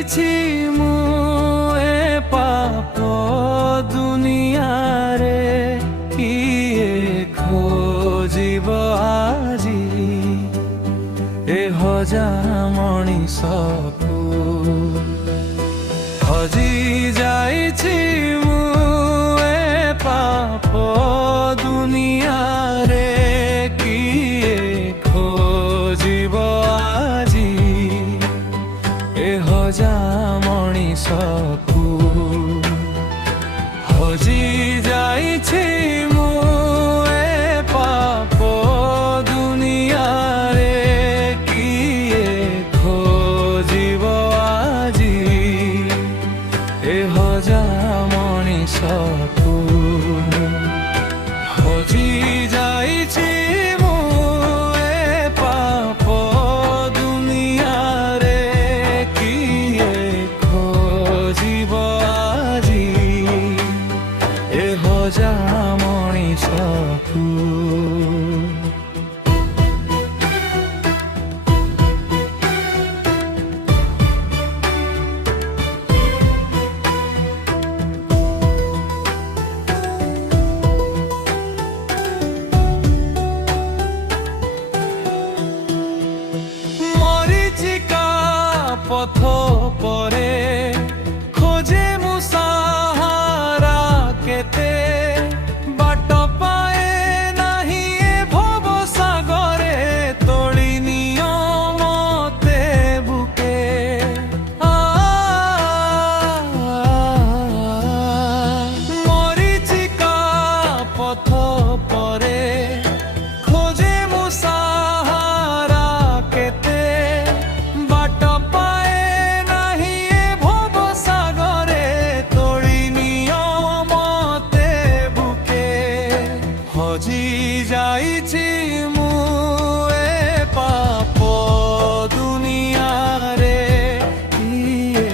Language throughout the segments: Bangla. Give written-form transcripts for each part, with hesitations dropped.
ଯାଇଛି ମୁଁ ଏ ପାପ ଦୁନିଆରେ କିଏ ଖୋଜିବ ଆଜି ଏ ହଜା ମଣିଷକୁ ହଜି ଯାଇଛି ମୁଁ ଏ ପାପ ଦୁନିଆରେ କିଏ ଖୋଜିବ ଆଜି ଏ ହଜା ମଣିଷକୁ ହଜି ଯାଇଛି ମୁଁ ଏ ପାପ ଦୁନିଆରେ କିଏ ଖୋଜିବ ଆଜି ଏ ହଜା ମଣିଷକୁ ହଜି ଯାଇଛି ମୁଁ ଏ ପାପ ଦୁନିଆରେ କିଏ ଖୋଜିବ ଆଜି ଏ ହଜା ମଣିଷକୁ পথ পরে খোঁজে মু সাহারা কেতে বাট পায়ে নাহি এ ভব সাগরে তোলি নিয় মতে বুকে মরিচিকা পথ পরে খোঁজে মু সাহারা কেতে বাট হজি ଯାଇଛି ମୁଁ ଏ ପାପ ଦୁନିଆରେ କିଏ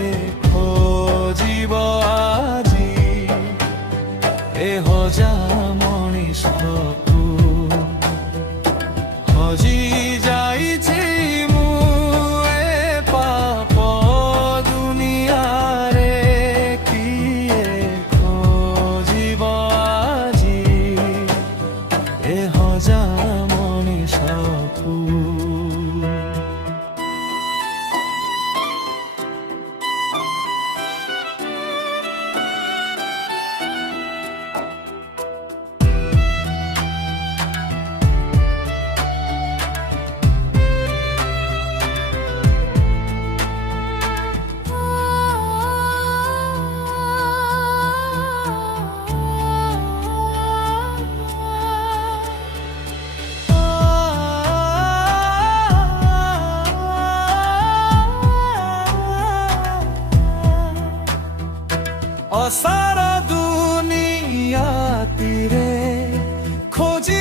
ଖୋଜିବ ଆଜି ଏ ହଜା ମଣିଷକୁ ହଜି ଯାଇଛି ମୁଁ ଏ ପାପ ଦୁନିଆରେ କିଏ ଖୋଜିବ ଆଜି ଏ ହଜା ମଣିଷକୁ অসারা দুনিয়া তীরে খোঁজি